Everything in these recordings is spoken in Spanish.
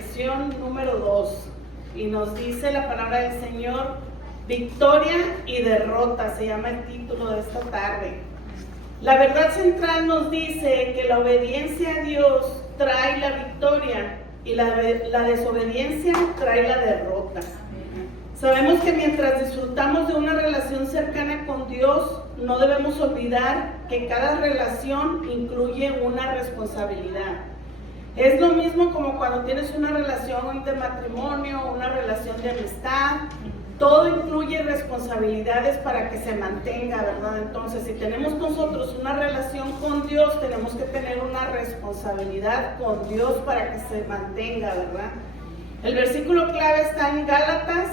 lección número 2 y nos dice la palabra del Señor, victoria y derrota, se llama el título de esta tarde. La verdad central nos dice que la obediencia a Dios trae la victoria y la desobediencia trae la derrota. Sabemos que mientras disfrutamos de una relación cercana con Dios, no debemos olvidar que cada relación incluye una responsabilidad. Es lo mismo como cuando tienes una relación de matrimonio, una relación de amistad. Todo incluye responsabilidades para que se mantenga, ¿verdad? Entonces, si tenemos nosotros una relación con Dios, tenemos que tener una responsabilidad con Dios para que se mantenga, ¿verdad? El versículo clave está en Gálatas,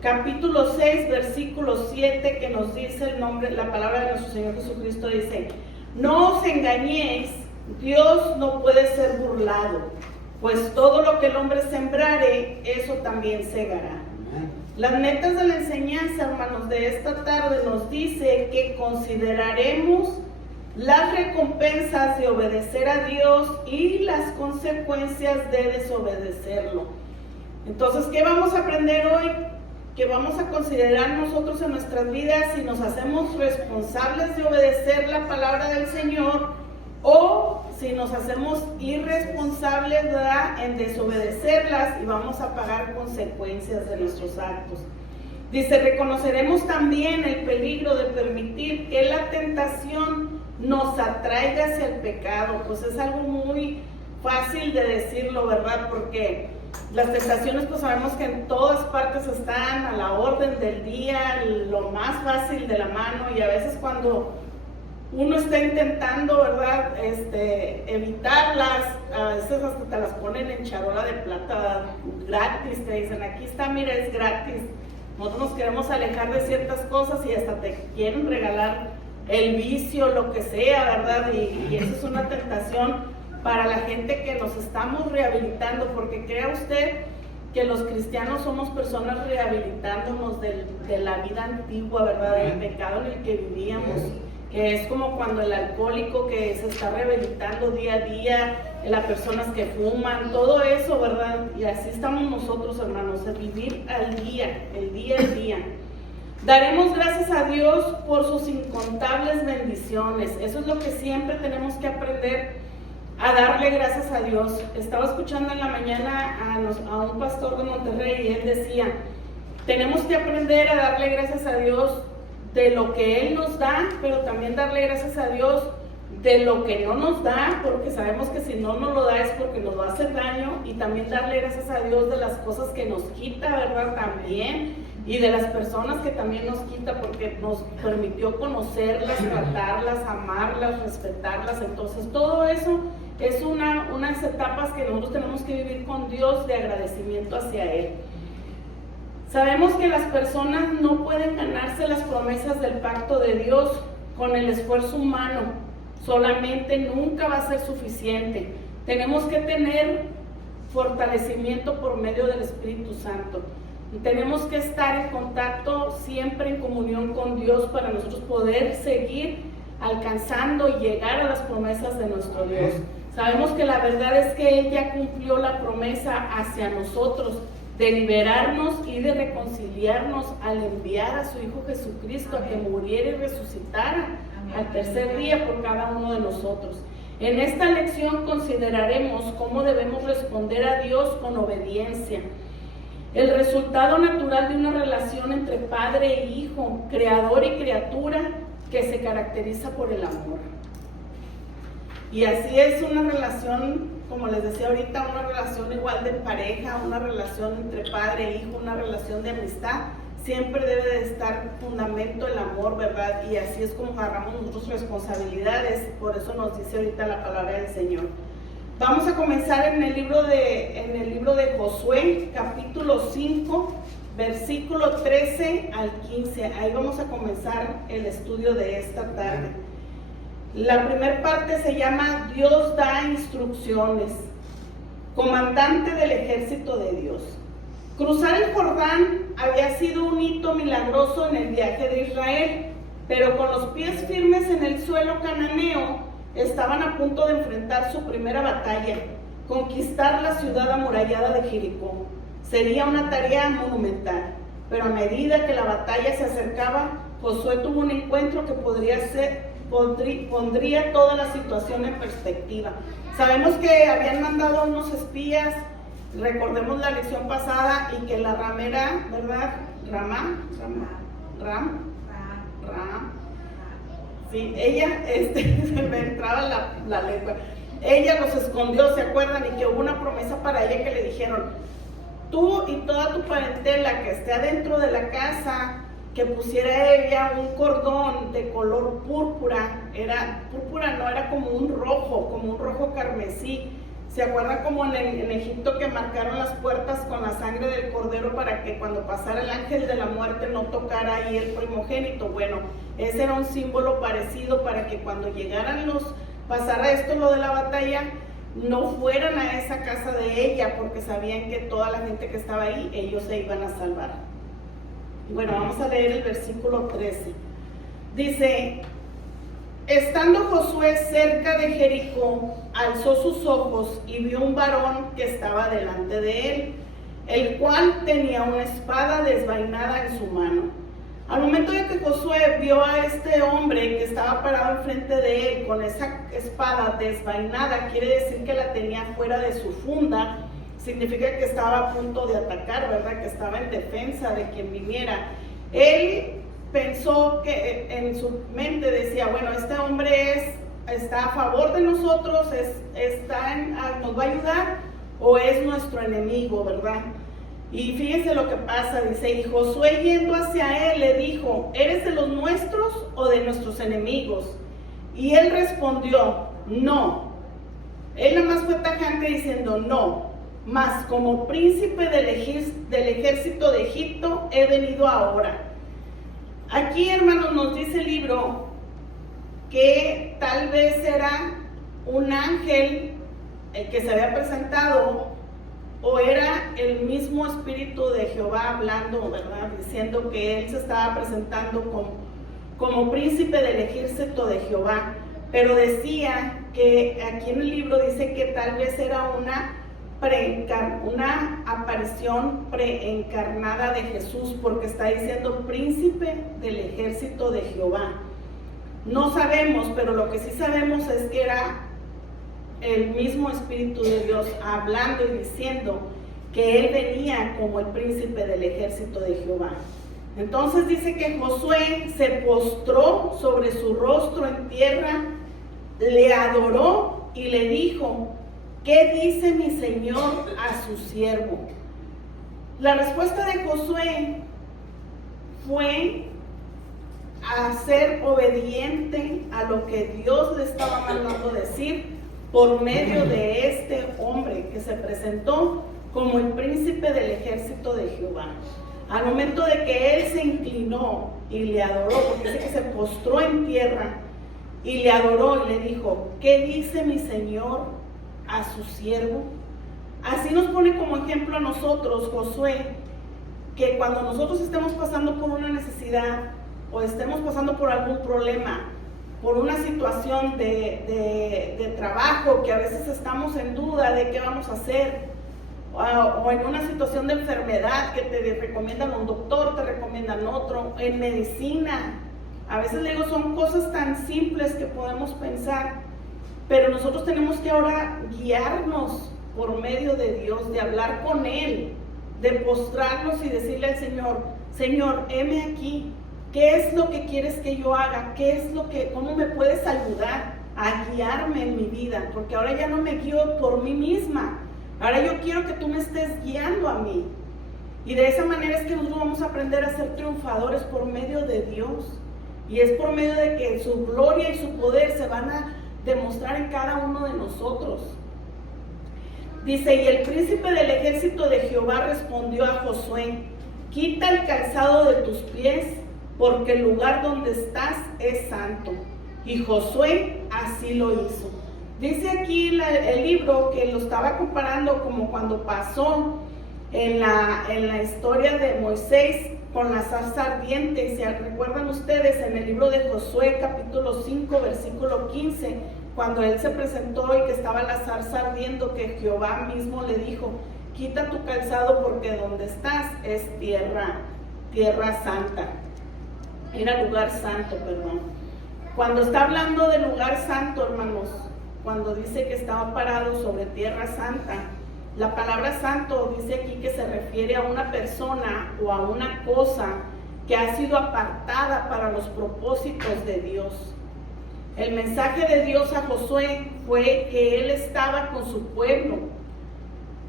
capítulo 6, versículo 7, que nos dice la palabra de nuestro Señor Jesucristo dice: no os engañéis, Dios no puede ser burlado, pues todo lo que el hombre sembrare, eso también segará. Las metas de la enseñanza, hermanos, de esta tarde nos dice que consideraremos las recompensas de obedecer a Dios y las consecuencias de desobedecerlo. Entonces, ¿qué vamos a aprender hoy? Que vamos a considerar nosotros en nuestras vidas si nos hacemos responsables de obedecer la palabra del Señor o si nos hacemos irresponsables, ¿verdad?, en desobedecerlas y vamos a pagar consecuencias de nuestros actos. Dice, reconoceremos también el peligro de permitir que la tentación nos atraiga hacia el pecado. Pues es algo muy fácil de decirlo, ¿verdad? Porque las tentaciones, pues sabemos que en todas partes están a la orden del día, lo más fácil de la mano, y a veces cuando uno está intentando, ¿verdad?, evitarlas, a veces hasta te las ponen en charola de plata gratis, te dicen, aquí está, mira, es gratis. Nosotros nos queremos alejar de ciertas cosas y hasta te quieren regalar el vicio, lo que sea, ¿verdad? Y eso es una tentación para la gente que nos estamos rehabilitando, porque crea usted que los cristianos somos personas rehabilitándonos de la vida antigua, ¿verdad?, del pecado en el que vivíamos, que es como cuando el alcohólico que se está rehabilitando día a día, las personas que fuman, todo eso, ¿verdad? Y así estamos nosotros, hermanos, a vivir al día, el día al día. Daremos gracias a Dios por sus incontables bendiciones. Eso es lo que siempre tenemos que aprender, a darle gracias a Dios. Estaba escuchando en la mañana a un pastor de Monterrey y él decía, tenemos que aprender a darle gracias a Dios de lo que Él nos da, pero también darle gracias a Dios de lo que no nos da, porque sabemos que si no nos lo da es porque nos va a hacer daño, y también darle gracias a Dios de las cosas que nos quita, ¿verdad? También, y de las personas que también nos quita, porque nos permitió conocerlas, tratarlas, amarlas, respetarlas. Entonces todo eso es unas etapas que nosotros tenemos que vivir con Dios de agradecimiento hacia Él. Sabemos que las personas no pueden ganarse las promesas del pacto de Dios con el esfuerzo humano, solamente nunca va a ser suficiente. Tenemos que tener fortalecimiento por medio del Espíritu Santo. Y tenemos que estar en contacto, siempre en comunión con Dios, para nosotros poder seguir alcanzando y llegar a las promesas de nuestro Dios. Sabemos que la verdad es que Él ya cumplió la promesa hacia nosotros, de liberarnos y de reconciliarnos al enviar a su Hijo Jesucristo a que muriera y resucitara al tercer día por cada uno de nosotros. En esta lección consideraremos cómo debemos responder a Dios con obediencia. El resultado natural de una relación entre padre e hijo, creador y criatura, que se caracteriza por el amor. Y así es una relación, como les decía ahorita, una relación igual de pareja, una relación entre padre e hijo, una relación de amistad. Siempre debe de estar fundamento el amor, ¿verdad? Y así es como agarramos nosotros responsabilidades. Por eso nos dice ahorita la palabra del Señor. Vamos a comenzar en el libro de Josué, capítulo 5, versículo 13 al 15. Ahí vamos a comenzar el estudio de esta tarde. La primera parte se llama Dios da instrucciones. Comandante del ejército de Dios. Cruzar el Jordán había sido un hito milagroso en el viaje de Israel, pero con los pies firmes en el suelo cananeo, estaban a punto de enfrentar su primera batalla. conquistar la ciudad amurallada de Jericó. Sería una tarea monumental, pero a medida que la batalla se acercaba, Josué tuvo un encuentro que pondría toda la situación en perspectiva. Sabemos que habían mandado a unos espías, recordemos la lección pasada, y que la ramera, ¿verdad? Ram. Sí, ella, se me entraba la lengua. Ella los escondió, ¿se acuerdan? Y que hubo una promesa para ella que le dijeron: tú y toda tu parentela que esté adentro de la casa, que pusiera ella un cordón de color púrpura. Era púrpura, no, era como un rojo carmesí. ¿Se acuerdan como en Egipto que marcaron las puertas con la sangre del cordero para que cuando pasara el ángel de la muerte no tocara ahí el primogénito? Bueno, ese era un símbolo parecido para que cuando llegaran pasara esto, lo de la batalla, no fueran a esa casa de ella, porque sabían que toda la gente que estaba ahí, ellos se iban a salvar. Bueno, vamos a leer el versículo 13. Dice: estando Josué cerca de Jericó, alzó sus ojos y vio un varón que estaba delante de él, el cual tenía una espada desvainada en su mano. Al momento de que Josué vio a este hombre que estaba parado enfrente de él con esa espada desvainada, quiere decir que la tenía fuera de su funda, significa que estaba a punto de atacar, ¿verdad? Que estaba en defensa de quien viniera. Él pensó que en su mente decía: bueno, este hombre está a favor de nosotros, nos va a ayudar, o es nuestro enemigo, ¿verdad? Y fíjense lo que pasa, dice: y Josué, yendo hacia él, le dijo: ¿eres de los nuestros o de nuestros enemigos? Y él respondió: no. Él nada más fue tajante diciendo: no, mas como príncipe del ejército de Egipto he venido ahora. Aquí, hermanos, nos dice el libro que tal vez era un ángel el que se había presentado, o era el mismo Espíritu de Jehová hablando, ¿verdad? Diciendo que él se estaba presentando como príncipe del ejército de Jehová. Pero decía que aquí en el libro dice que tal vez era una aparición preencarnada de Jesús, porque está diciendo príncipe del ejército de Jehová. No sabemos, pero lo que sí sabemos es que era el mismo Espíritu de Dios hablando y diciendo que él venía como el príncipe del ejército de Jehová. Entonces dice que Josué se postró sobre su rostro en tierra, le adoró y le dijo: ¿qué dice mi señor a su siervo? La respuesta de Josué fue a ser obediente a lo que Dios le estaba mandando decir por medio de este hombre que se presentó como el príncipe del ejército de Jehová. Al momento de que él se inclinó y le adoró, porque dice que se postró en tierra y le adoró y le dijo: ¿qué dice mi señor a su siervo? Así nos pone como ejemplo a nosotros Josué, que cuando nosotros estemos pasando por una necesidad o estemos pasando por algún problema, por una situación de trabajo, que a veces estamos en duda de qué vamos a hacer, o en una situación de enfermedad que te recomiendan un doctor, te recomiendan otro, en medicina. A veces le digo, son cosas tan simples que podemos pensar, pero nosotros tenemos que ahora guiarnos por medio de Dios, de hablar con Él, de postrarnos y decirle al Señor: Señor, heme aquí. ¿Qué es lo que quieres que yo haga? ¿Cómo me puedes ayudar a guiarme en mi vida? Porque ahora ya no me guío por mí misma. Ahora yo quiero que tú me estés guiando a mí. Y de esa manera es que nosotros vamos a aprender a ser triunfadores por medio de Dios. Y es por medio de que su gloria y su poder se van a demostrar en cada uno de nosotros. Dice: y el príncipe del ejército de Jehová respondió a Josué: quita el calzado de tus pies, porque el lugar donde estás es santo. Y Josué así lo hizo. Dice aquí el libro que lo estaba comparando como cuando pasó en la historia de Moisés con la zarza ardiente. Si recuerdan ustedes, en el libro de Josué capítulo 5 versículo 15, cuando él se presentó y que estaba la zarza ardiendo, que Jehová mismo le dijo, quita tu calzado porque donde estás es tierra santa. Era lugar santo, perdón. Cuando está hablando de lugar santo, hermanos, cuando dice que estaba parado sobre tierra santa, la palabra santo dice aquí que se refiere a una persona o a una cosa que ha sido apartada para los propósitos de Dios. El mensaje de Dios a Josué fue que él estaba con su pueblo,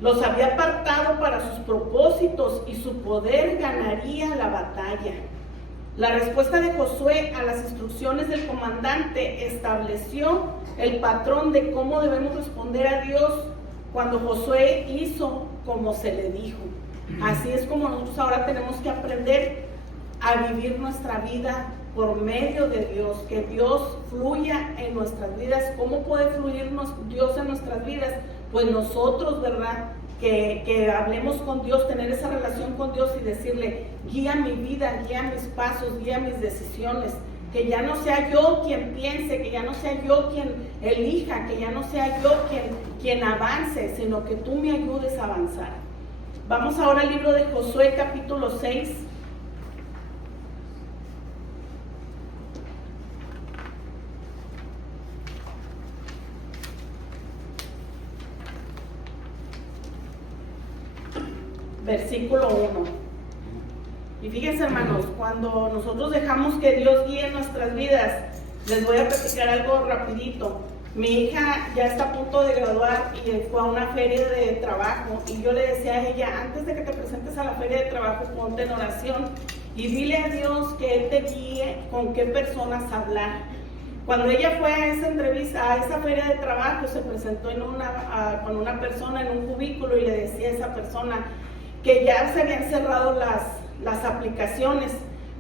los había apartado para sus propósitos y su poder ganaría la batalla. La respuesta de Josué a las instrucciones del comandante estableció el patrón de cómo debemos responder a Dios cuando Josué hizo como se le dijo. Así es como nosotros ahora tenemos que aprender a vivir nuestra vida por medio de Dios, que Dios fluya en nuestras vidas. ¿Cómo puede fluir Dios en nuestras vidas? Pues nosotros, ¿verdad? Que hablemos con Dios, tener esa relación con Dios y decirle, guía mi vida, guía mis pasos, guía mis decisiones, que ya no sea yo quien piense, que ya no sea yo quien elija, que ya no sea yo quien avance, sino que tú me ayudes a avanzar. Vamos ahora al libro de Josué, capítulo 6. Versículo 1. Y fíjense, hermanos, cuando nosotros dejamos que Dios guíe nuestras vidas, les voy a platicar algo rapidito. Mi hija ya está a punto de graduar y fue a una feria de trabajo, y yo le decía a ella, antes de que te presentes a la feria de trabajo, ponte en oración y dile a Dios que Él te guíe con qué personas hablar. Cuando ella fue a esa entrevista, a esa feria de trabajo, se presentó con una persona en un cubículo y le decía a esa persona que ya se habían cerrado las aplicaciones,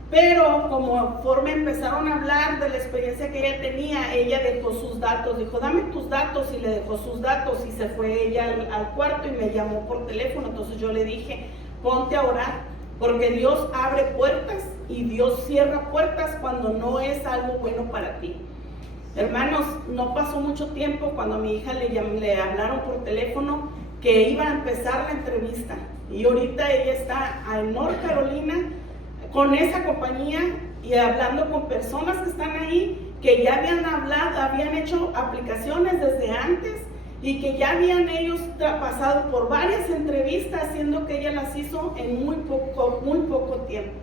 pero conforme empezaron a hablar de la experiencia que ella tenía, ella dejó sus datos, dijo, dame tus datos, y le dejó sus datos, y se fue ella al cuarto y me llamó por teléfono. Entonces yo le dije, ponte a orar, porque Dios abre puertas y Dios cierra puertas cuando no es algo bueno para ti. Hermanos, no pasó mucho tiempo cuando a mi hija le hablaron por teléfono que iba a empezar la entrevista, y ahorita ella está en North Carolina con esa compañía y hablando con personas que están ahí, que ya habían hecho aplicaciones desde antes y que ya habían ellos pasado por varias entrevistas, siendo que ella las hizo en muy poco tiempo.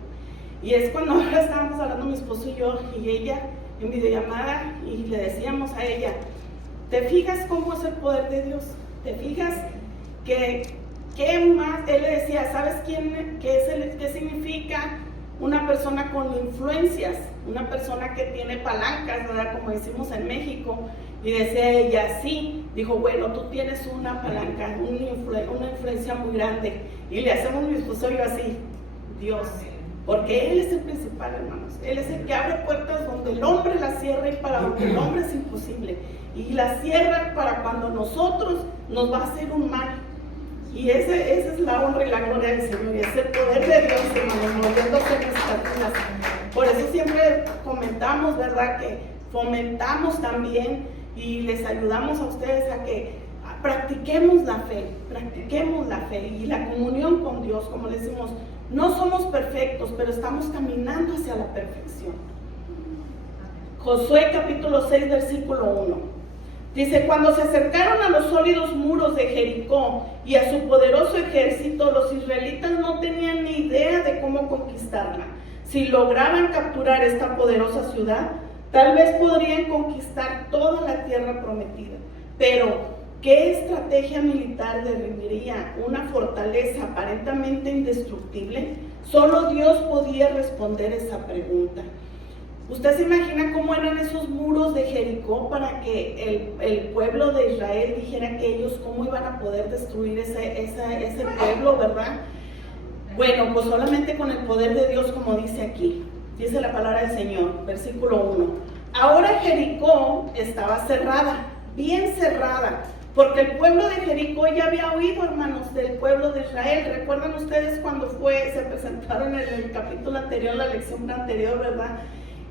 Y es cuando ahora estábamos hablando mi esposo y yo, y ella en videollamada, y le decíamos a ella, ¿te fijas cómo es el poder de Dios? ¿Te fijas qué más? Él le decía, ¿sabes qué significa una persona con influencias? Una persona que tiene palancas, ¿verdad? Como decimos en México. Y decía ella, sí. Dijo, bueno, tú tienes una palanca, una influencia muy grande. Y le hacemos mi esposo y yo así, Dios. Porque Él es el principal, hermanos. Él es el que abre puertas donde el hombre las cierra y para donde el hombre es imposible. Y las cierra para cuando nosotros nos va a hacer un mal. Y esa es la honra y la gloria del Señor, y es el poder de Dios, hermanos, moviéndose en nuestras vidas. Por eso siempre comentamos, ¿verdad?, que fomentamos también y les ayudamos a ustedes a que practiquemos la fe y la comunión con Dios. Como les decimos, no somos perfectos, pero estamos caminando hacia la perfección. Josué capítulo 6, versículo 1. Dice, cuando se acercaron a los sólidos muros de Jericó y a su poderoso ejército, los israelitas no tenían ni idea de cómo conquistarla. Si lograban capturar esta poderosa ciudad, tal vez podrían conquistar toda la tierra prometida. Pero, ¿qué estrategia militar derribaría una fortaleza aparentemente indestructible? Solo Dios podía responder esa pregunta. ¿Usted se imagina cómo eran esos muros de Jericó para que el pueblo de Israel dijera que ellos cómo iban a poder destruir ese pueblo, verdad? Bueno, pues solamente con el poder de Dios, como dice aquí. Dice la palabra del Señor, versículo 1. Ahora Jericó estaba cerrada, bien cerrada, porque el pueblo de Jericó ya había oído, hermanos, del pueblo de Israel. ¿Recuerdan ustedes cuando se presentaron en el capítulo anterior, la lección anterior, verdad?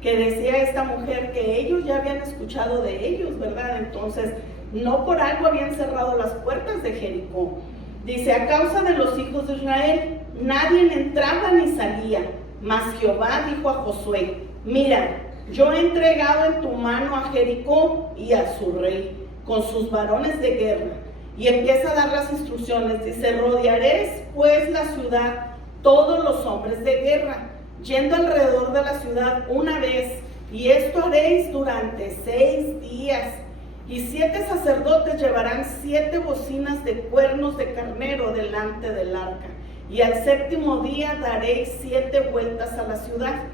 que decía esta mujer que ellos ya habían escuchado de ellos, ¿verdad? Entonces, no por algo habían cerrado las puertas de Jericó. Dice, a causa de los hijos de Israel, nadie entraba ni salía, mas Jehová dijo a Josué, mira, yo he entregado en tu mano a Jericó y a su rey, con sus varones de guerra. Y empieza a dar las instrucciones, dice, rodearéis pues la ciudad todos los hombres de guerra, yendo alrededor de la ciudad una vez, y esto haréis durante 6 días. Y 7 sacerdotes llevarán 7 bocinas de cuernos de carnero delante del arca. Y al 7º día daréis 7 vueltas a la ciudad,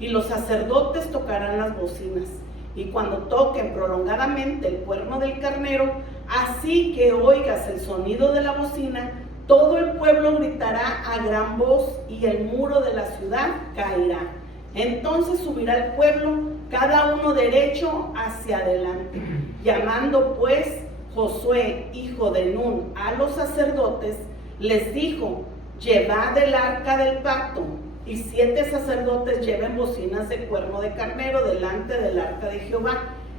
y los sacerdotes tocarán las bocinas. Y cuando toquen prolongadamente el cuerno del carnero, así que oigas el sonido de la bocina, todo el pueblo gritará a gran voz, y el muro de la ciudad caerá. Entonces subirá el pueblo, cada uno derecho hacia adelante. Llamando pues Josué, hijo de Nun, a los sacerdotes, les dijo, llevad el arca del pacto, y 7 sacerdotes lleven bocinas de cuerno de carnero delante del arca de Jehová.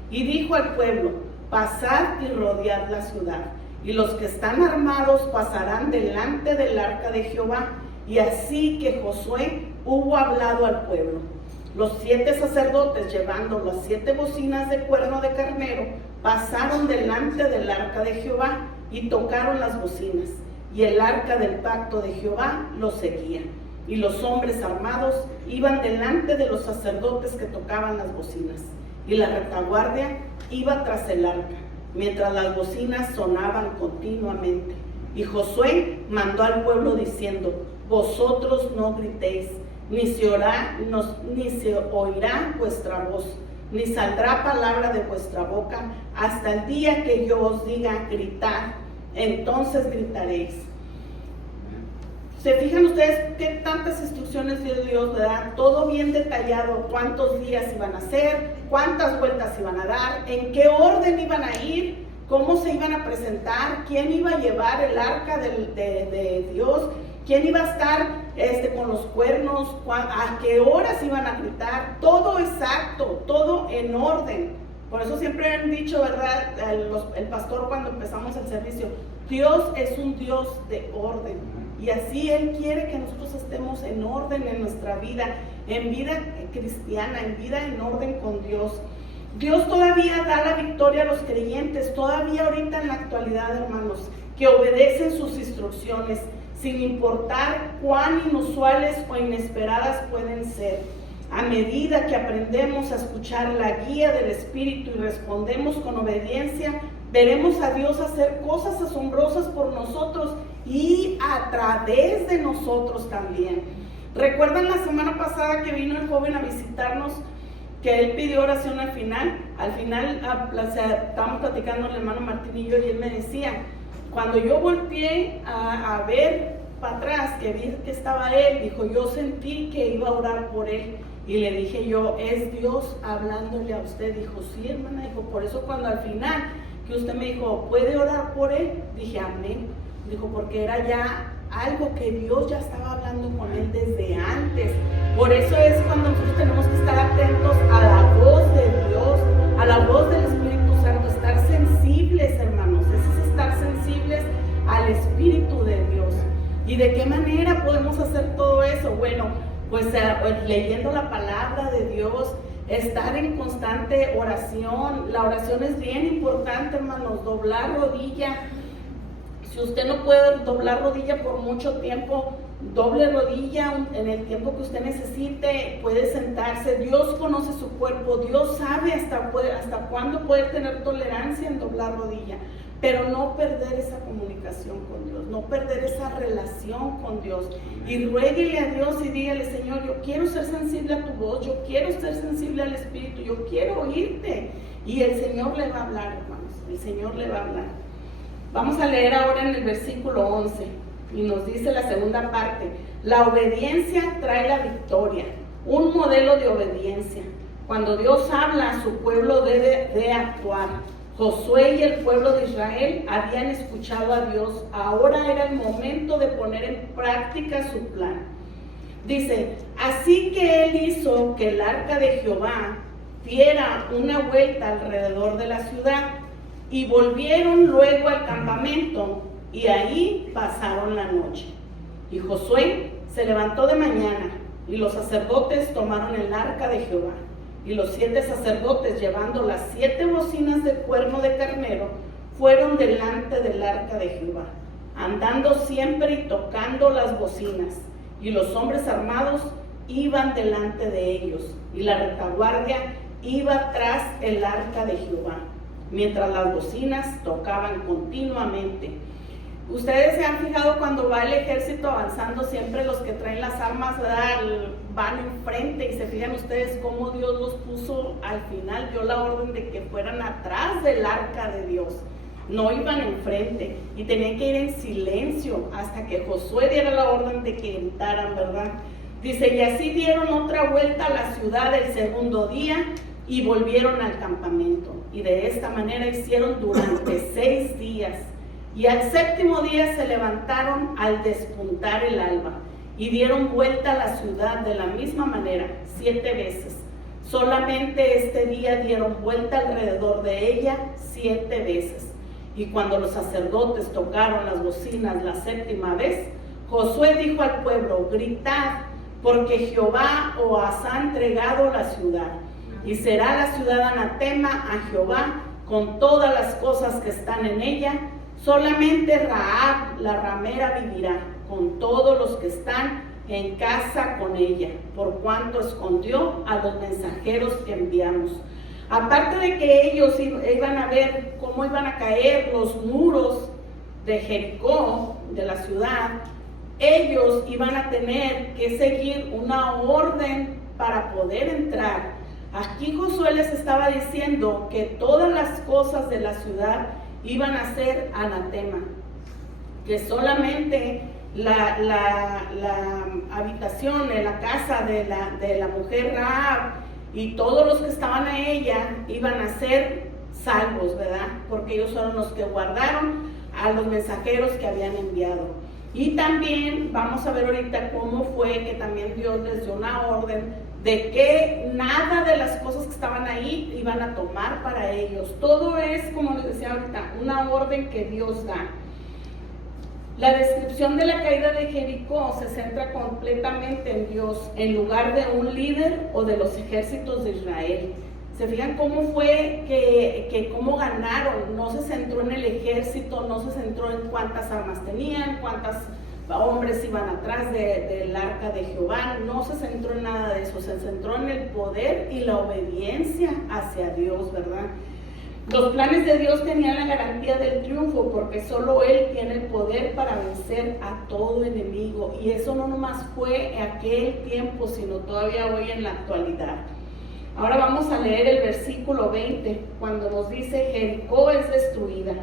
Y dijo al pueblo, pasad y rodead la ciudad, y los que están armados pasarán delante del arca de Jehová. Y así que Josué hubo hablado al pueblo. Los 7 sacerdotes, llevando las 7 bocinas de cuerno de carnero, pasaron delante del arca de Jehová y tocaron las bocinas, y el arca del pacto de Jehová los seguía. Y los hombres armados iban delante de los sacerdotes que tocaban las bocinas, y la retaguardia iba tras el arca, mientras las bocinas sonaban continuamente. Y Josué mandó al pueblo diciendo, vosotros no gritéis, ni se oirá vuestra voz, ni saldrá palabra de vuestra boca, hasta el día que yo os diga gritad, entonces gritaréis. ¿Se fijan ustedes qué tantas instrucciones dio Dios, verdad? Todo bien detallado, cuántos días iban a hacer, cuántas vueltas iban a dar, en qué orden iban a ir, cómo se iban a presentar, quién iba a llevar el arca de Dios, quién iba a estar con los cuernos, a qué horas iban a gritar, todo exacto, todo en orden. Por eso siempre han dicho, ¿verdad? El pastor cuando empezamos el servicio, Dios es un Dios de orden. Y así Él quiere que nosotros estemos en orden en nuestra vida, en vida cristiana, en vida en orden con Dios. Dios todavía da la victoria a los creyentes, todavía ahorita en la actualidad, hermanos, que obedecen sus instrucciones, sin importar cuán inusuales o inesperadas pueden ser. A medida que aprendemos a escuchar la guía del Espíritu y respondemos con obediencia, veremos a Dios hacer cosas asombrosas por nosotros y a través de nosotros también. ¿Recuerdan la semana pasada que vino el joven a visitarnos, que él pidió oración al final? Al final estábamos platicando el hermano Martín y yo, y él me decía, cuando yo volteé a ver para atrás, que vi que estaba él, dijo, yo sentí que iba a orar por él. Y le dije yo, ¿es Dios hablándole a usted? Dijo, sí, hermana. Dijo, por eso cuando al final que usted me dijo, ¿puede orar por él? Dije, amén. Dijo, porque era ya algo que Dios ya estaba hablando con él desde antes. Por eso es cuando nosotros tenemos que estar atentos a la voz de Dios, a la voz del Espíritu Santo, estar sensibles, hermanos. Eso es estar sensibles al Espíritu de Dios. ¿Y de qué manera podemos hacer todo eso? Bueno, pues leyendo la palabra de Dios, estar en constante oración. La oración es bien importante, hermanos. Doblar rodilla. Si usted no puede doblar rodilla por mucho tiempo, doble rodilla en el tiempo que usted necesite. Puede sentarse. Dios conoce su cuerpo. Dios sabe hasta cuándo puede tener tolerancia en doblar rodilla. Pero no perder esa comunicación con Dios, no perder esa relación con Dios. Y ruéguele a Dios y dígale, Señor, yo quiero ser sensible a tu voz, yo quiero ser sensible al Espíritu, yo quiero oírte. Y el Señor le va a hablar, hermanos, el Señor le va a hablar. Vamos a leer ahora en el versículo 11, y nos dice la segunda parte, la obediencia trae la victoria, un modelo de obediencia. Cuando Dios habla, su pueblo debe de actuar. Josué y el pueblo de Israel habían escuchado a Dios, ahora era el momento de poner en práctica su plan. Dice, así que él hizo que el arca de Jehová diera una vuelta alrededor de la ciudad, y volvieron luego al campamento, y ahí pasaron la noche. Y Josué se levantó de mañana, y los sacerdotes tomaron el arca de Jehová, y los 7 sacerdotes, llevando las 7 bocinas de cuerno de carnero, fueron delante del arca de Jehová, andando siempre y tocando las bocinas, y los hombres armados iban delante de ellos, y la retaguardia iba tras el arca de Jehová, mientras las bocinas tocaban continuamente. Ustedes se han fijado cuando va el ejército avanzando, siempre los que traen las armas, ¿verdad?, van enfrente, y se fijan ustedes cómo Dios los puso al final, dio la orden de que fueran atrás del arca de Dios, no iban enfrente, y tenían que ir en silencio hasta que Josué diera la orden de que entraran, ¿verdad? Dice, y así dieron otra vuelta a la ciudad el segundo día, y volvieron al campamento, y de esta manera hicieron durante 6 días. Y al 7º día se levantaron al despuntar el alba, y dieron vuelta a la ciudad de la misma manera 7 veces. Solamente este día dieron vuelta alrededor de ella 7 veces. Y cuando los sacerdotes tocaron las bocinas la 7ª vez, Josué dijo al pueblo, gritad, porque Jehová os ha entregado la ciudad, y será la ciudad anatema a Jehová con todas las cosas que están en ella. Solamente Rahab la ramera vivirá, con todos los que están en casa con ella, por cuanto escondió a los mensajeros que enviamos. Aparte de que ellos iban a ver cómo iban a caer los muros de Jericó, de la ciudad, ellos iban a tener que seguir una orden para poder entrar. Aquí Josué les estaba diciendo que todas las cosas de la ciudad iban a ser anatema, que solamente la habitación en la casa de la mujer Rahab y todos los que estaban a ella iban a ser salvos, ¿verdad? Porque ellos fueron los que guardaron a los mensajeros que habían enviado. Y también vamos a ver ahorita cómo fue que también Dios les dio una orden de que nada de las cosas que estaban ahí iban a tomar para ellos. Todo es, como les decía ahorita, una orden que Dios da. La descripción de la caída de Jericó se centra completamente en Dios, en lugar de un líder o de los ejércitos de Israel. ¿Se fijan cómo fue que cómo ganaron? No se centró en el ejército, no se centró en cuántas armas tenían, cuántos hombres iban atrás del arca de Jehová, no se centró en nada de eso, se centró en el poder y la obediencia hacia Dios, ¿verdad? Los planes de Dios tenían la garantía del triunfo, porque solo Él tiene el poder para vencer a todo enemigo, y eso no nomás fue en aquel tiempo, sino todavía hoy en la actualidad. Ahora vamos a leer el versículo 20, cuando nos dice, Jericó es destruida.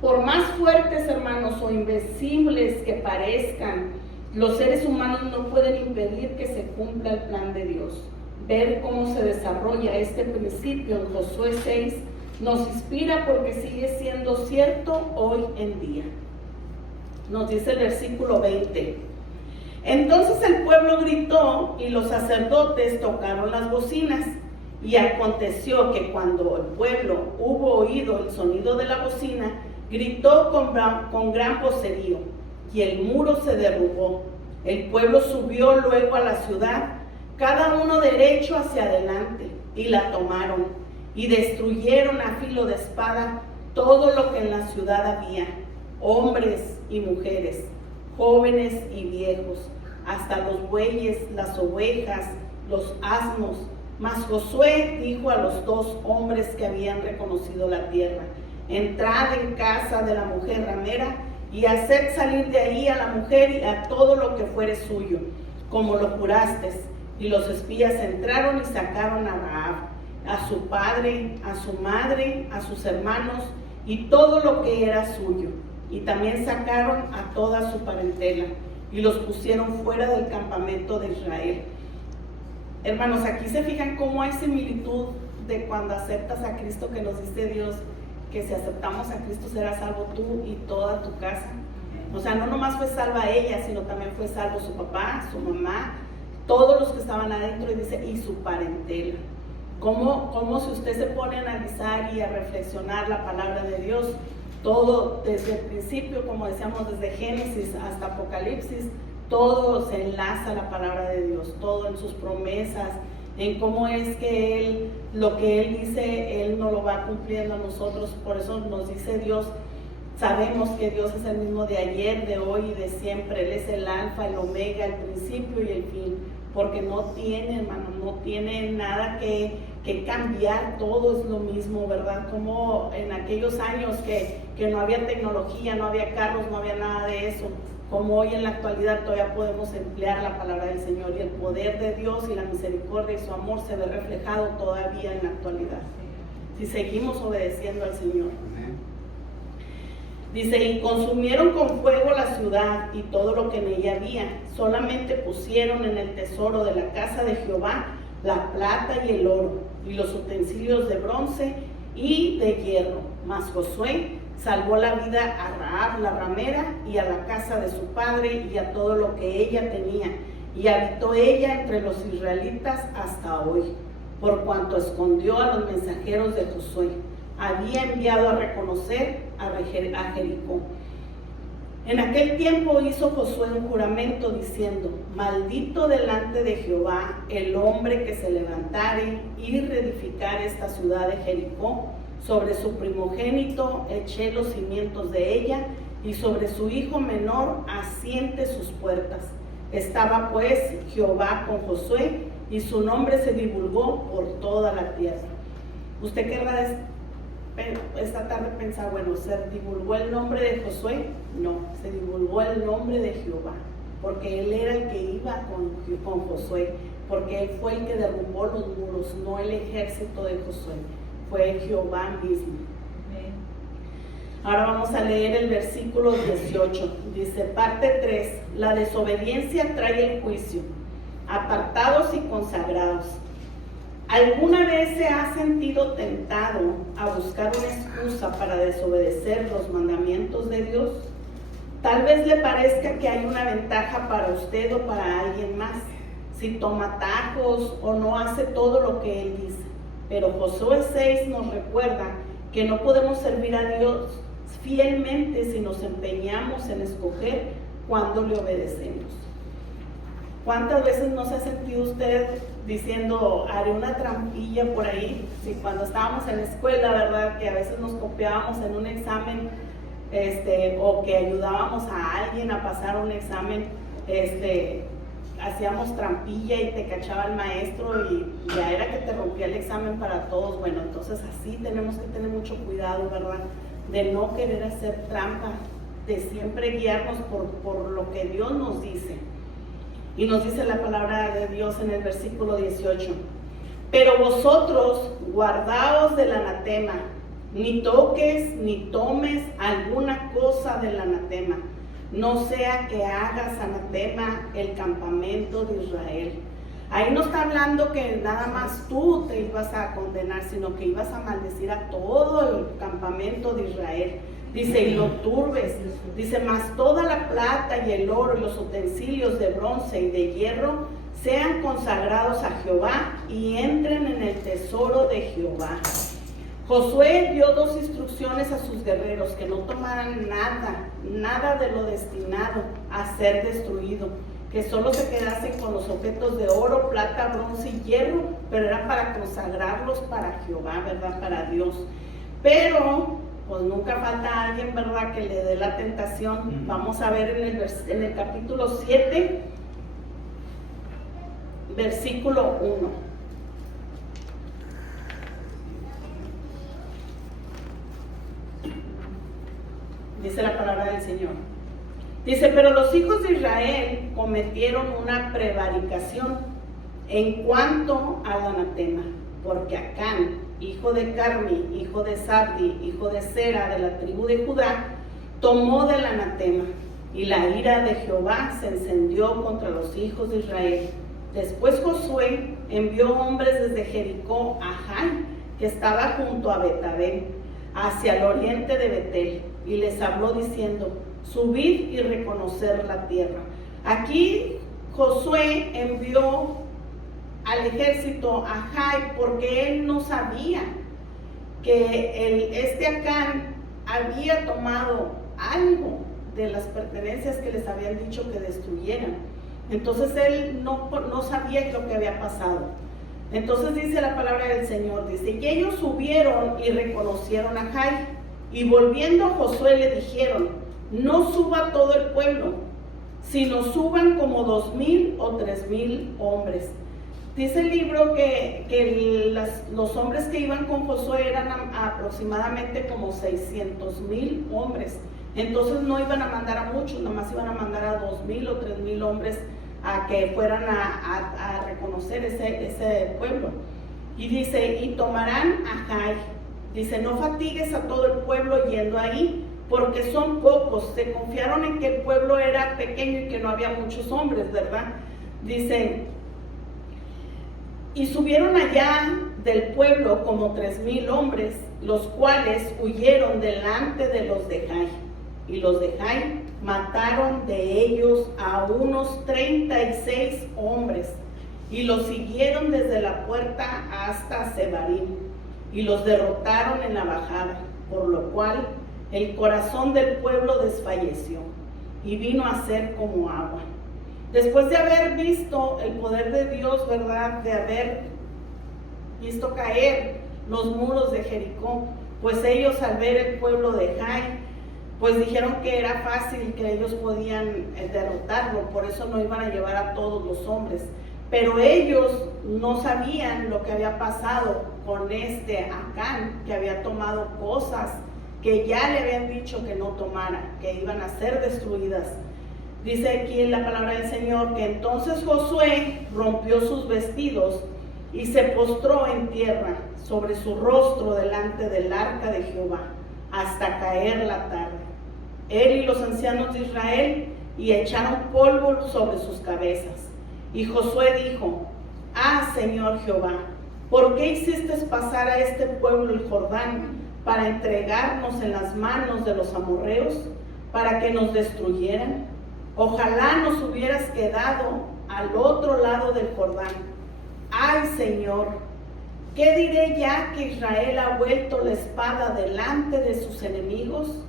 Por más fuertes, hermanos, o invencibles que parezcan, los seres humanos no pueden impedir que se cumpla el plan de Dios. Ver cómo se desarrolla este principio en Josué 6 nos inspira, porque sigue siendo cierto hoy en día. Nos dice el versículo 20. Entonces el pueblo gritó y los sacerdotes tocaron las bocinas. Y aconteció que cuando el pueblo hubo oído el sonido de la bocina, gritó con gran vocerío, y el muro se derrumbó. El pueblo subió luego a la ciudad, cada uno derecho hacia adelante, y la tomaron, y destruyeron a filo de espada todo lo que en la ciudad había, hombres y mujeres, jóvenes y viejos, hasta los bueyes, las ovejas, los asnos. Mas Josué dijo a los 2 hombres que habían reconocido la tierra, entrad en casa de la mujer ramera, y haced salir de ahí a la mujer y a todo lo que fuere suyo, como lo jurasteis. Y los espías entraron y sacaron a Rahab, a su padre, a su madre, a sus hermanos, y todo lo que era suyo. Y también sacaron a toda su parentela, y los pusieron fuera del campamento de Israel. Hermanos, aquí se fijan cómo hay similitud de cuando aceptas a Cristo, que nos dice Dios, que si aceptamos a Cristo serás salvo tú y toda tu casa. O sea, no nomás fue salva ella, sino también fue salvo su papá, su mamá, todos los que estaban adentro, y dice, y su parentela. Como si usted se pone a analizar y a reflexionar la palabra de Dios, todo desde el principio, como decíamos, desde Génesis hasta Apocalipsis, todo se enlaza a la palabra de Dios, todo en sus promesas, en cómo es que Él, lo que Él dice, Él no lo va cumpliendo a nosotros. Por eso nos dice Dios, sabemos que Dios es el mismo de ayer, de hoy y de siempre. Él es el alfa, el omega, el principio y el fin, porque no tiene, hermano, no tiene nada que cambiar, todo es lo mismo, ¿verdad? Como en aquellos años que no había tecnología, no había carros, no había nada de eso, como hoy en la actualidad todavía podemos emplear la palabra del Señor, y el poder de Dios y la misericordia y su amor se ve reflejado todavía en la actualidad, si seguimos obedeciendo al Señor. Dice, y consumieron con fuego la ciudad y todo lo que en ella había, solamente pusieron en el tesoro de la casa de Jehová la plata y el oro, y los utensilios de bronce y de hierro. Mas Josué salvó la vida a Rahab la ramera y a la casa de su padre y a todo lo que ella tenía, y habitó ella entre los israelitas hasta hoy, por cuanto escondió a los mensajeros de Josué. Había enviado a reconocer a Jericó. En aquel tiempo hizo Josué un juramento diciendo, maldito delante de Jehová el hombre que se levantare y reedificare esta ciudad de Jericó. Sobre su primogénito eché los cimientos de ella, y sobre su hijo menor asiente sus puertas. Estaba pues Jehová con Josué, y su nombre se divulgó por toda la tierra. ¿Usted querrá esta tarde pensar, bueno, ¿se divulgó el nombre de Josué? No, se divulgó el nombre de Jehová, porque él era el que iba con Josué, porque él fue el que derrumbó los muros, no el ejército de Josué, fue Jehová mismo. Ahora vamos a leer el versículo 18, dice, parte 3, la desobediencia trae el juicio, apartados y consagrados. ¿Alguna vez se ha sentido tentado a buscar una excusa para desobedecer los mandamientos de Dios? Tal vez le parezca que hay una ventaja para usted o para alguien más, si toma atajos o no hace todo lo que Él dice. Pero Josué 6 nos recuerda que no podemos servir a Dios fielmente si nos empeñamos en escoger cuándo le obedecemos. ¿Cuántas veces no se ha sentido usted diciendo, haré una trampilla por ahí? Sí, cuando estábamos en la escuela, ¿verdad? Que a veces nos copiábamos en un examen, o que ayudábamos a alguien a pasar un examen, hacíamos trampilla y te cachaba el maestro y ya era que te rompía el examen para todos. Bueno, entonces así tenemos que tener mucho cuidado, ¿verdad? De no querer hacer trampa, de siempre guiarnos por lo que Dios nos dice. Y nos dice la palabra de Dios en el versículo 18, pero vosotros guardaos del anatema, ni toques ni tomes alguna cosa del anatema, no sea que hagas anatema el campamento de Israel. Ahí no está hablando que nada más tú te ibas a condenar, sino que ibas a maldecir a todo el campamento de Israel. Dice, y lo turbes, dice, mas toda la plata y el oro y los utensilios de bronce y de hierro sean consagrados a Jehová y entren en el tesoro de Jehová. Josué dio dos instrucciones a sus guerreros, que no tomaran nada de lo destinado a ser destruido, que solo se quedasen con los objetos de oro, plata, bronce y hierro, pero era para consagrarlos para Jehová, ¿verdad? Para Dios. Pero pues nunca falta alguien, ¿verdad?, que le dé la tentación. Vamos a ver en el capítulo 7, versículo 1. Dice la palabra del Señor. Dice, pero los hijos de Israel cometieron una prevaricación en cuanto al anatema, porque Acán, hijo de Carmi, hijo de Sabdi, hijo de Sera, de la tribu de Judá, tomó del anatema, y la ira de Jehová se encendió contra los hijos de Israel. Después Josué envió hombres desde Jericó a Jai, que estaba junto a Betabel, hacia el oriente de Betel, y les habló diciendo, subid y reconocer la tierra. Aquí Josué envió al ejército a Jai porque él no sabía que Acán había tomado algo de las pertenencias que les habían dicho que destruyeran. Entonces él no sabía lo que había pasado. Entonces dice la palabra del Señor, dice, y ellos subieron y reconocieron a Jai, y volviendo a Josué le dijeron, no suba todo el pueblo, sino suban como 2,000 o 3,000 hombres. Dice el libro que los hombres que iban con Josué eran aproximadamente como 600,000 hombres. Entonces no iban a mandar a muchos, nomás iban a mandar a 2,000 o 3,000 hombres a que fueran a reconocer ese pueblo. Y dice, y tomarán a Jai. Dice, no fatigues a todo el pueblo yendo ahí, porque son pocos. Se confiaron en que el pueblo era pequeño y que no había muchos hombres, ¿verdad? Dice, y subieron allá del pueblo como 3,000 hombres, los cuales huyeron delante de los de Jai. Y los de Jai mataron de ellos a unos 36 hombres, y los siguieron desde la puerta hasta Sebarim, y los derrotaron en la bajada, por lo cual el corazón del pueblo desfalleció, y vino a ser como agua. Después de haber visto el poder de Dios, ¿verdad? De haber visto caer los muros de Jericó, pues ellos al ver el pueblo de Jai, pues dijeron que era fácil, que ellos podían derrotarlo, por eso no iban a llevar a todos los hombres. Pero ellos no sabían lo que había pasado con Acán, que había tomado cosas que ya le habían dicho que no tomara, que iban a ser destruidas. Dice aquí en la palabra del Señor que entonces Josué rompió sus vestidos y se postró en tierra sobre su rostro delante del arca de Jehová hasta caer la tarde. Él y los ancianos de Israel y echaron polvo sobre sus cabezas. Y Josué dijo, Señor Jehová, ¿por qué hiciste pasar a este pueblo el Jordán para entregarnos en las manos de los amorreos, para que nos destruyeran? Ojalá nos hubieras quedado al otro lado del Jordán. Ay, Señor, ¿qué diré ya que Israel ha vuelto la espada delante de sus enemigos?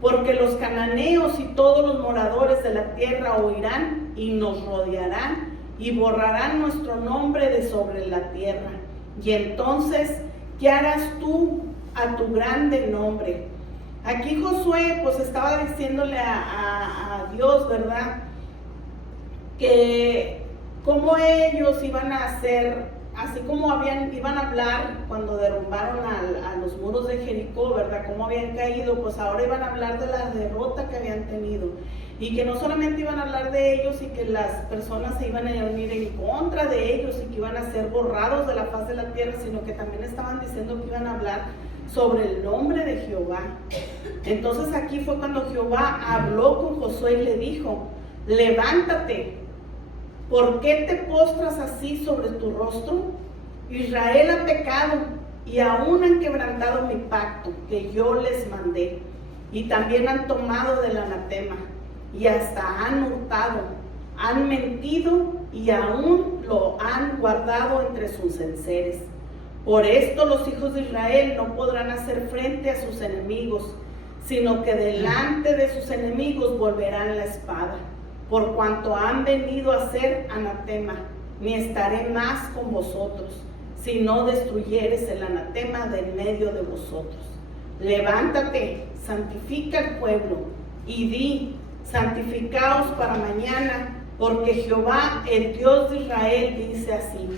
Porque los cananeos y todos los moradores de la tierra oirán y nos rodearán y borrarán nuestro nombre de sobre la tierra. Y entonces, ¿qué harás tú a tu grande nombre? Aquí Josué pues estaba diciéndole a Dios, ¿verdad? Que cómo ellos iban a hacer, así como iban a hablar cuando derrumbaron a los muros de Jericó, ¿verdad? Cómo habían caído, pues ahora iban a hablar de la derrota que habían tenido. Y que no solamente iban a hablar de ellos y que las personas se iban a unir en contra de ellos y que iban a ser borrados de la faz de la tierra, sino que también estaban diciendo que iban a hablar sobre el nombre de Jehová. Entonces aquí fue cuando Jehová habló con Josué y le dijo, levántate, ¿por qué te postras así sobre tu rostro? Israel ha pecado y aún han quebrantado mi pacto que yo les mandé, y también han tomado del anatema y hasta han hurtado, han mentido y aún lo han guardado entre sus enseres. Por esto los hijos de Israel no podrán hacer frente a sus enemigos, sino que delante de sus enemigos volverán la espada, por cuanto han venido a ser anatema, ni estaré más con vosotros, si no destruyeres el anatema de en medio de vosotros. Levántate, santifica el pueblo, y di, santificaos para mañana, porque Jehová, el Dios de Israel, dice así,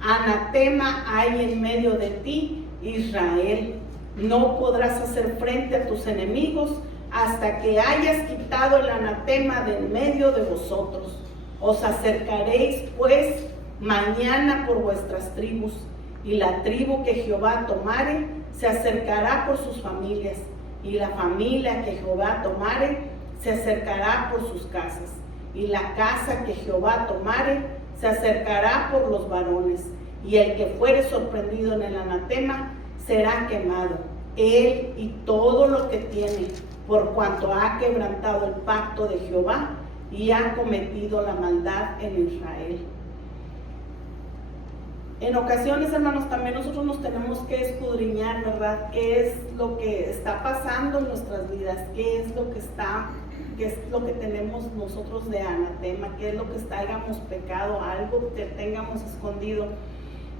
anatema hay en medio de ti, Israel. No podrás hacer frente a tus enemigos hasta que hayas quitado el anatema de en medio de vosotros. Os acercaréis pues mañana por vuestras tribus, y la tribu que Jehová tomare se acercará por sus familias, y la familia que Jehová tomare se acercará por sus casas, y la casa que Jehová tomare se acercará por los varones, y el que fuere sorprendido en el anatema será quemado, él y todo lo que tiene, por cuanto ha quebrantado el pacto de Jehová y ha cometido la maldad en Israel. En ocasiones, hermanos, también nosotros nos tenemos que escudriñar, ¿verdad? ¿Qué es lo que está pasando en nuestras vidas? ¿Qué es lo que tenemos nosotros de anatema? ¿Qué es lo que hayamos pecado? Algo que tengamos escondido.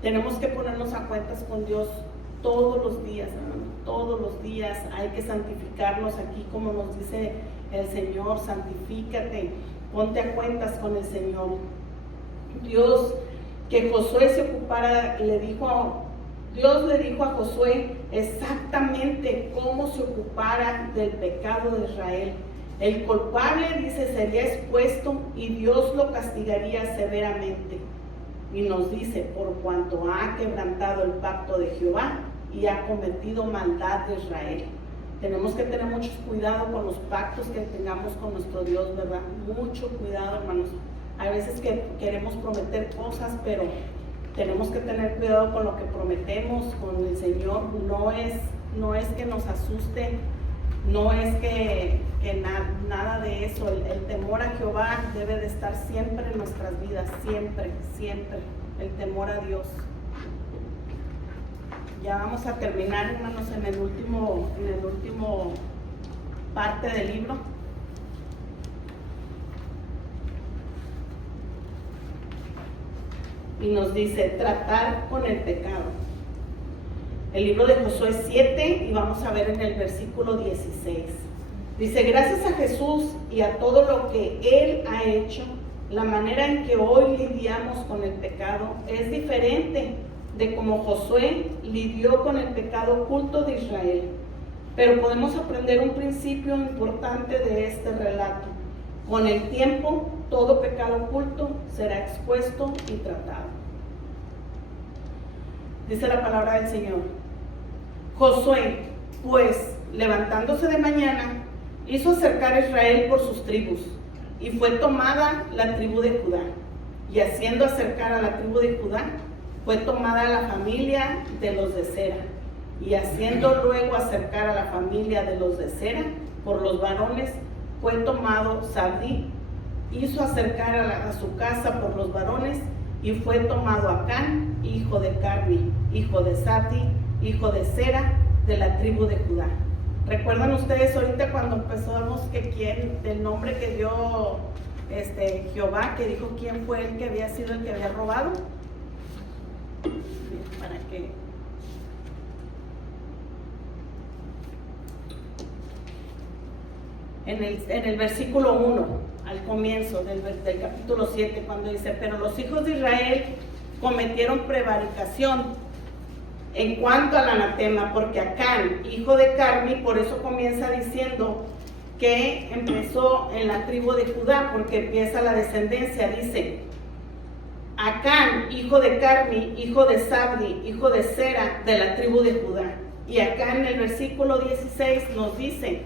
Tenemos que ponernos a cuentas con Dios todos los días, hermano. Todos los días hay que santificarnos aquí, como nos dice el Señor: santifícate, ponte a cuentas con el Señor. Dios, que Josué se ocupara, Dios le dijo a Josué exactamente cómo se ocupara del pecado de Israel. El culpable, dice, sería expuesto y Dios lo castigaría severamente. Y nos dice: por cuanto ha quebrantado el pacto de Jehová y ha cometido maldad de Israel. Tenemos que tener mucho cuidado con los pactos que tengamos con nuestro Dios, ¿verdad? Mucho cuidado, hermanos. Hay veces que queremos prometer cosas, pero tenemos que tener cuidado con lo que prometemos con el Señor. No es que nos asuste, no es que nada de eso. El temor a Jehová debe de estar siempre en nuestras vidas, siempre, siempre. El temor a Dios. Ya vamos a terminar, hermanos, en el último parte del libro. Y nos dice: tratar con el pecado. El libro de Josué 7, y vamos a ver en el versículo 16. Dice: gracias a Jesús y a todo lo que Él ha hecho, la manera en que hoy lidiamos con el pecado es diferente de como Josué lidió con el pecado oculto de Israel. Pero podemos aprender un principio importante de este relato. Con el tiempo, todo pecado oculto será expuesto y tratado. Dice la palabra del Señor: Josué, pues, levantándose de mañana, hizo acercar a Israel por sus tribus, y fue tomada la tribu de Judá. Y haciendo acercar a la tribu de Judá, fue tomada la familia de los de Sera. Y haciendo luego acercar a la familia de los de Sera por los varones, fue tomado Zabdi. Hizo acercar a su casa por los varones, y fue tomado Acán, hijo de Carmi, hijo de Zabdi, hijo de Sera, de la tribu de Judá. ¿Recuerdan ustedes ahorita cuando empezamos del nombre que dio Jehová, que dijo quién fue el que había sido el que había robado? Para que en el versículo 1, al comienzo del capítulo 7, cuando dice: pero los hijos de Israel cometieron prevaricación en cuanto al anatema, porque Acán, hijo de Carmi, por eso comienza diciendo que empezó en la tribu de Judá, porque empieza la descendencia. Dice: Acán, hijo de Carmi, hijo de Zabdi, hijo de Sera, de la tribu de Judá. Y acá en el versículo 16 nos dice: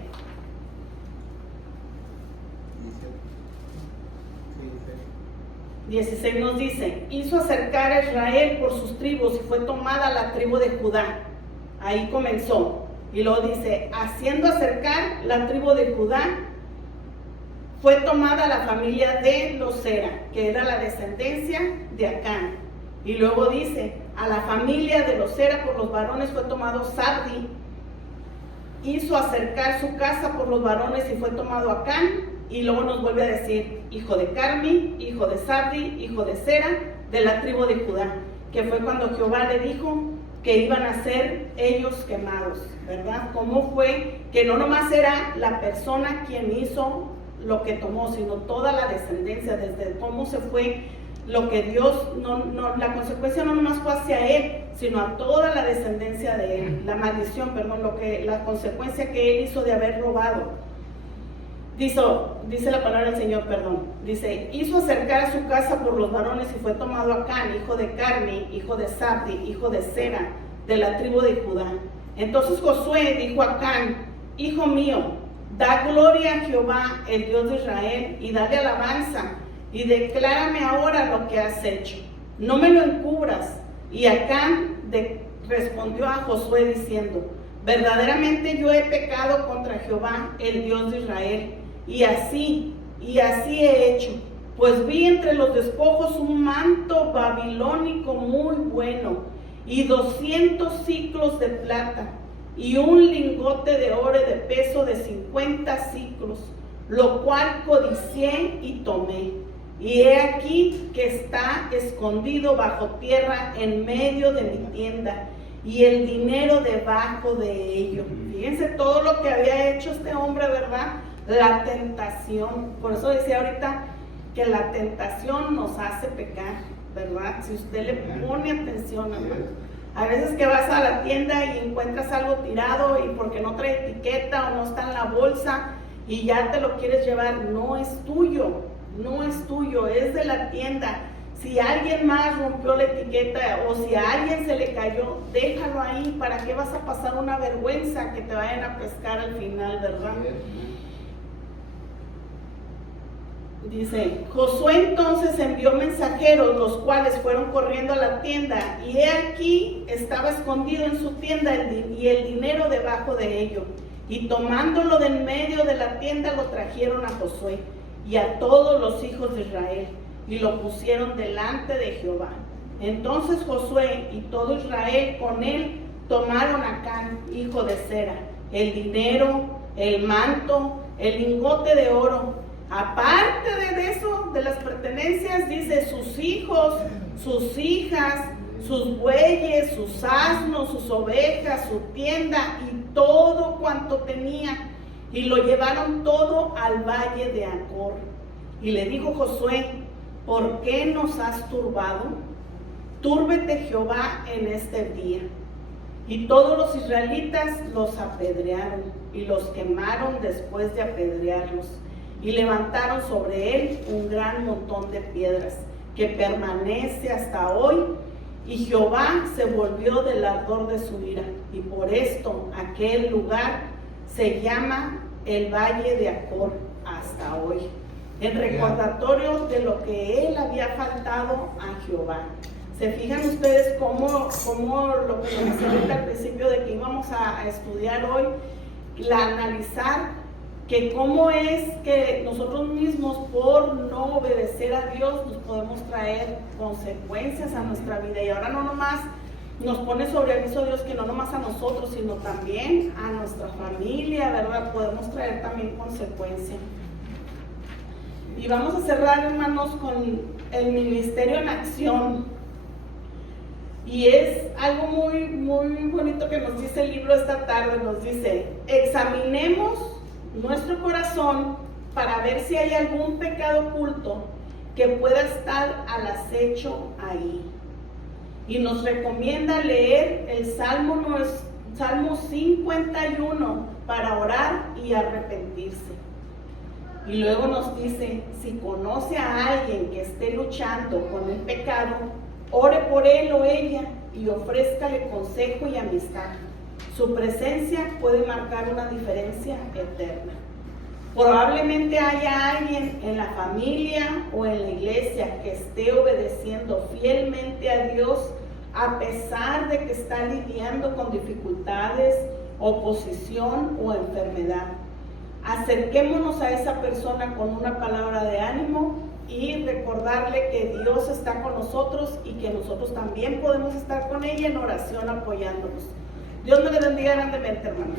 16 nos dice: hizo acercar a Israel por sus tribus, y fue tomada la tribu de Judá. Ahí comenzó. Y luego dice: haciendo acercar la tribu de Judá, fue tomada la familia de los Sera, que era la descendencia de Acán. Y luego dice: a la familia de los Sera por los varones fue tomado Zabdi. Hizo acercar su casa por los varones, y fue tomado Acán. Y luego nos vuelve a decir: hijo de Carmi, hijo de Zabdi, hijo de Sera, de la tribu de Judá. Que fue cuando Jehová le dijo que iban a ser ellos quemados, ¿verdad? Cómo fue que no nomás era la persona quien hizo lo que tomó, sino toda la descendencia, desde cómo se fue lo que Dios, la consecuencia no nomás fue hacia él, sino a toda la descendencia de él, la maldición, perdón, la consecuencia que él hizo de haber robado. Dice la palabra del Señor, dice: hizo acercar a su casa por los varones, y fue tomado Acán, hijo de Carmi, hijo de Zabdi, hijo de Sera, de la tribu de Judá. Entonces Josué dijo a Acán: hijo mío, da gloria a Jehová, el Dios de Israel, y dale alabanza, y declárame ahora lo que has hecho. No me lo encubras. Y Acán respondió a Josué diciendo: verdaderamente yo he pecado contra Jehová, el Dios de Israel, y así he hecho, pues vi entre los despojos un manto babilónico muy bueno, y 200 siclos de plata, y un lingote de oro de peso de 50 siclos, lo cual codicié y tomé. Y he aquí que está escondido bajo tierra en medio de mi tienda, y el dinero debajo de ello. Fíjense todo lo que había hecho este hombre, ¿verdad? La tentación. Por eso decía ahorita que la tentación nos hace pecar, ¿verdad? Si usted le pone atención, hermano. A veces que vas a la tienda y encuentras algo tirado y porque no trae etiqueta o no está en la bolsa y ya te lo quieres llevar, no es tuyo, no es tuyo, es de la tienda. Si alguien más rompió la etiqueta o si a alguien se le cayó, déjalo ahí. ¿Para qué vas a pasar una vergüenza que te vayan a pescar al final, verdad? Dice, Josué entonces envió mensajeros, los cuales fueron corriendo a la tienda, y he aquí estaba escondido en su tienda y el dinero debajo de ello. Y tomándolo de en medio de la tienda lo trajeron a Josué y a todos los hijos de Israel, y lo pusieron delante de Jehová. Entonces Josué y todo Israel con él tomaron a Acán, hijo de Zera, el dinero, el manto, el lingote de oro. Aparte de eso, de las pertenencias, dice sus hijos, sus hijas, sus bueyes, sus asnos, sus ovejas, su tienda y todo cuanto tenía. Y lo llevaron todo al valle de Acor. Y le dijo Josué, ¿por qué nos has turbado? Túrbete Jehová en este día. Y todos los israelitas los apedrearon y los quemaron después de apedrearlos. Y levantaron sobre él un gran montón de piedras que permanece hasta hoy. Y Jehová se volvió del ardor de su ira. Y por esto aquel lugar se llama el Valle de Acor hasta hoy, en recordatorio de lo que él había faltado a Jehová. ¿Se fijan ustedes cómo lo que nos decía al principio de que íbamos a estudiar hoy, analizar que cómo es que nosotros mismos por no obedecer a Dios nos podemos traer consecuencias a nuestra vida? Y ahora no nomás nos pone sobre aviso Dios que no nomás a nosotros, sino también a nuestra familia, ¿verdad? Podemos traer también consecuencias. Y vamos a cerrar, hermanos, con el ministerio en acción. Y es algo muy, muy bonito que nos dice el libro esta tarde. Nos dice, examinemos nuestro corazón para ver si hay algún pecado oculto que pueda estar al acecho ahí. Y nos recomienda leer el Salmo 51 para orar y arrepentirse. Y luego nos dice, si conoce a alguien que esté luchando con el pecado, ore por él o ella y ofrézcale consejo y amistad. Su presencia puede marcar una diferencia eterna. Probablemente haya alguien en la familia o en la iglesia que esté obedeciendo fielmente a Dios a pesar de que está lidiando con dificultades, oposición o enfermedad. Acerquémonos a esa persona con una palabra de ánimo y recordarle que Dios está con nosotros y que nosotros también podemos estar con ella en oración apoyándonos. Dios me le bendiga grandemente, hermanos.